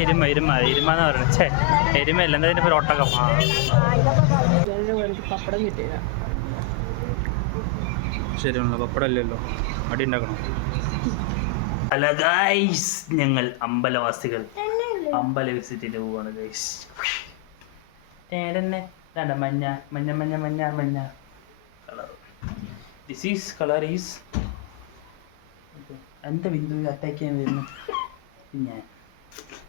എരുമ എന്ന് പറഞ്ഞു എരുമയല്ല എന്താ ഒരു ഒട്ടകം. പപ്പടം കിട്ടിയില്ല. ശരിയാണല്ലോ, പപ്പടം അല്ലല്ലോ, അടി ഉണ്ടാക്കണം. ഹലോ ഗൈസ്, ഞങ്ങൾ അമ്പലവാസികൾ അമ്പല വിസിറ്റിന് പോവാണ് ഗൈസ്. മഞ്ഞ മഞ്ഞ മഞ്ഞ മഞ്ഞ മഞ്ഞ colour. This is colour is എന്താ ബിന്ദു അറ്റാക്ക് ചെയ്യാൻ വരുന്നു?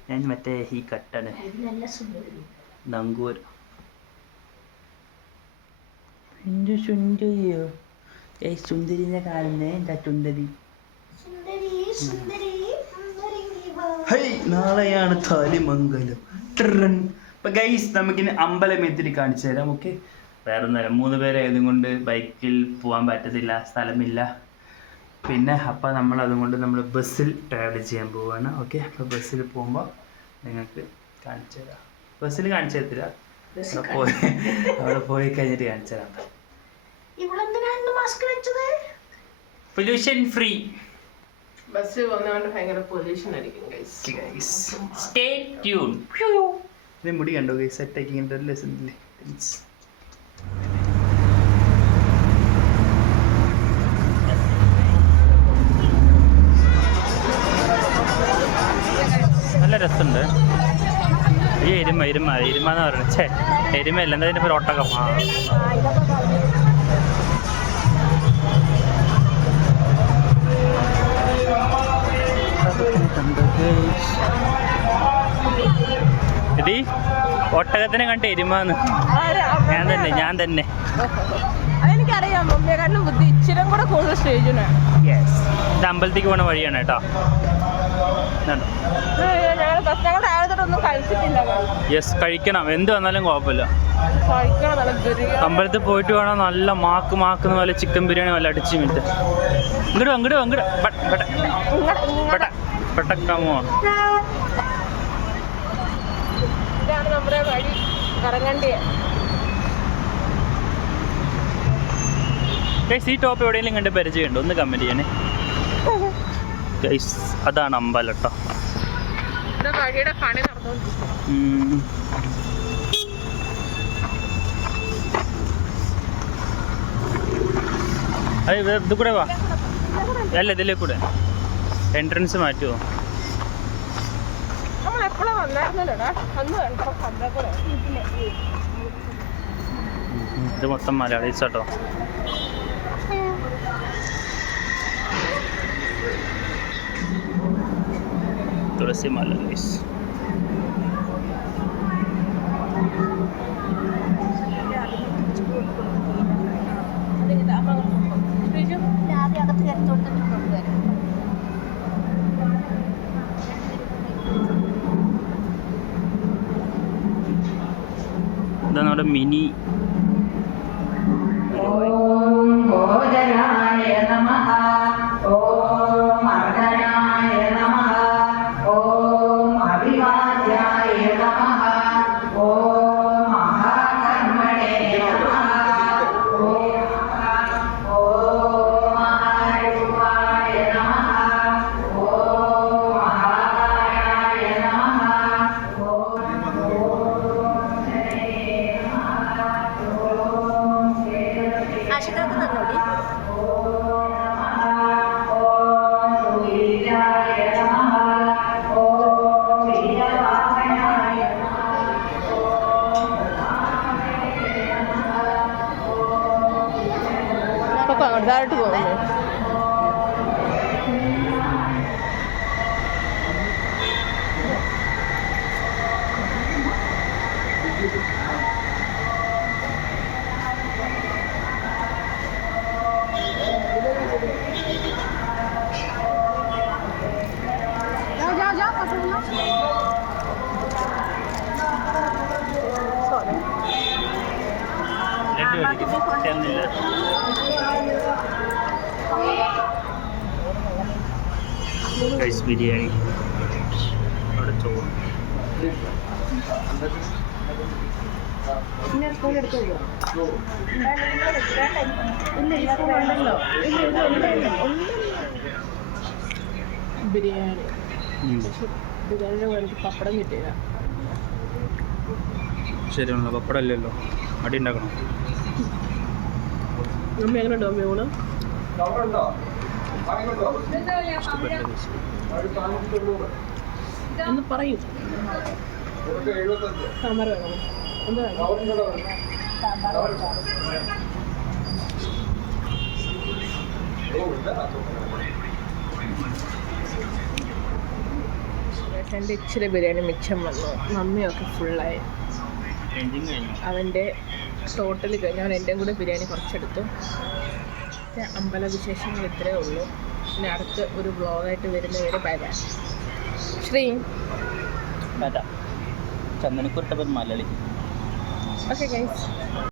ഞാൻ മറ്റേ ഈ കട്ടാണ് നങ്കൂർ. എന്ത് സുന്ദരിയോ സുന്ദരിനെ കാണുന്നേ, എന്താ സുന്ദരി? നാളെയാണ് താലിമംഗലം. അപ്പൊ ഗൈസ് നമുക്കിനി അമ്പലം എത്തിരി കാണിച്ചു തരാം. ഓക്കെ, വേറെ ഒന്നുമല്ല, 3 പേരായതും കൊണ്ട് ബൈക്കിൽ പോകാൻ പറ്റത്തില്ല, സ്ഥലമില്ല. പിന്നെ അപ്പം അതുകൊണ്ട് നമ്മൾ ബസ്സിൽ ട്രാവൽ ചെയ്യാൻ പോവുകയാണ്. ഓക്കെ, അപ്പോൾ ബസ്സിൽ പോകുമ്പോൾ നിങ്ങൾക്ക് കാണിച്ചു തരാം. ബസ്സിൽ കാണിച്ചു തരത്തില്ല, അവിടെ പോയി കഴിഞ്ഞിട്ട് കാണിച്ചു തരാം. പൊല്യൂഷൻ ഫ്രീ ബസ് വന്നുകൊണ്ട് ഭയങ്കര പൊല്യൂഷൻ ആയിരിക്കും. Stay tune. ഇത് മുടി കണ്ടോ ഗൈസ്, സെറ്റാക്കി ഇങ്ങനത്തെ ലെസണില്ലേ. നല്ല രസമുണ്ട്. ഈ എരുമ എന്ന് പറഞ്ഞു എരുമയല്ല എന്താ ഒരു ഒട്ടകം. ഇത് ഒട്ടകത്തിനെ കണ്ട് എരുമാന്ന് ഞാൻ തന്നെ എനിക്കറിയാം. മമ്മിയെക്കാട്ടിലും ബുദ്ധി ഇച്ചിരി കൂടെ കൂടുതൽ സ്റ്റേജിനാണ്. യെസ്, ഇത് അമ്പലത്തേക്ക് പോണ വഴിയാണ് കേട്ടോ. യെസ്, കഴിക്കണം, എന്ത് വന്നാലും കുഴപ്പമില്ല. അമ്പലത്തിൽ പോയിട്ട് വേണം നല്ല മാക്കുന്ന പോലെ ചിക്കൻ ബിരിയാണി വല്ല അടിച്ച് മിനിറ്റ്. അങ്ങോട്ട് പെട്ടക്കാമോ. ഇതാണ് നമ്മുടെ വഴി, കറങ്ങണ്ടിയ. ഈ ടോപ്പ് എവിടെയെങ്കിലും കണ്ട് പരിചയമുണ്ടോ? ഒന്ന് കമന്റ് ചെയ്യണേ ഗൈസ്. അതാണ് അമ്പലം കേട്ടോ. വഴിയുടെ പണി നടന്നുകൊണ്ടിരിക്കും. ഇത് കൂടെ വാ. അല്ല, ഇതിലേ കൂടെ എൻട്രൻസ് മാറ്റുമോ? ഇത് മൊത്തം മലയാളീസ് കേട്ടോ. തുളസി മലയാളീസ്. ഇതാണ് നമ്മുടെ മിനി. ഇതായിട്ട് പോകുന്നു. റൈസ് ബിരിയാണി, അവിടെ ചോറ്. ഇല്ല ഈ സ്പൂൺ ഉണ്ടല്ലോ ബിരിയാണി ബിരിയാണിയുടെ കൂടെ എനിക്ക് പപ്പടം കിട്ടിയില്ല. ശരിയാണല്ലോ, പപ്പടമല്ലല്ലോ, അടി ഉണ്ടാക്കണം. മമ്മി എങ്ങനെ ഉണ്ടോ മമ്മി ഊണ്? ഒന്ന് പറയൂ. സാമ്പാർ വേണോ? എന്ത് വേണം? എൻ്റെ ഇച്ചിരി ബിരിയാണി മിച്ചം വന്നു. മമ്മിയൊക്കെ ഫുള്ളായി. അവൻ്റെ ടോട്ടൽ കഴിഞ്ഞ് അവൻ എൻ്റെയും കൂടെ ബിരിയാണി കുറച്ചെടുത്തു. അമ്പല വിശേഷങ്ങൾ ഇത്രയേ ഉള്ളൂ. പിന്നെ അടുത്ത് ഒരു വ്ളോഗായിട്ട് വരുന്നവരെ ബൈ ബൈ. ശ്രീ ചന്ദനക്കുരുട്ടപ്പൻ മലയാളി. Okay guys.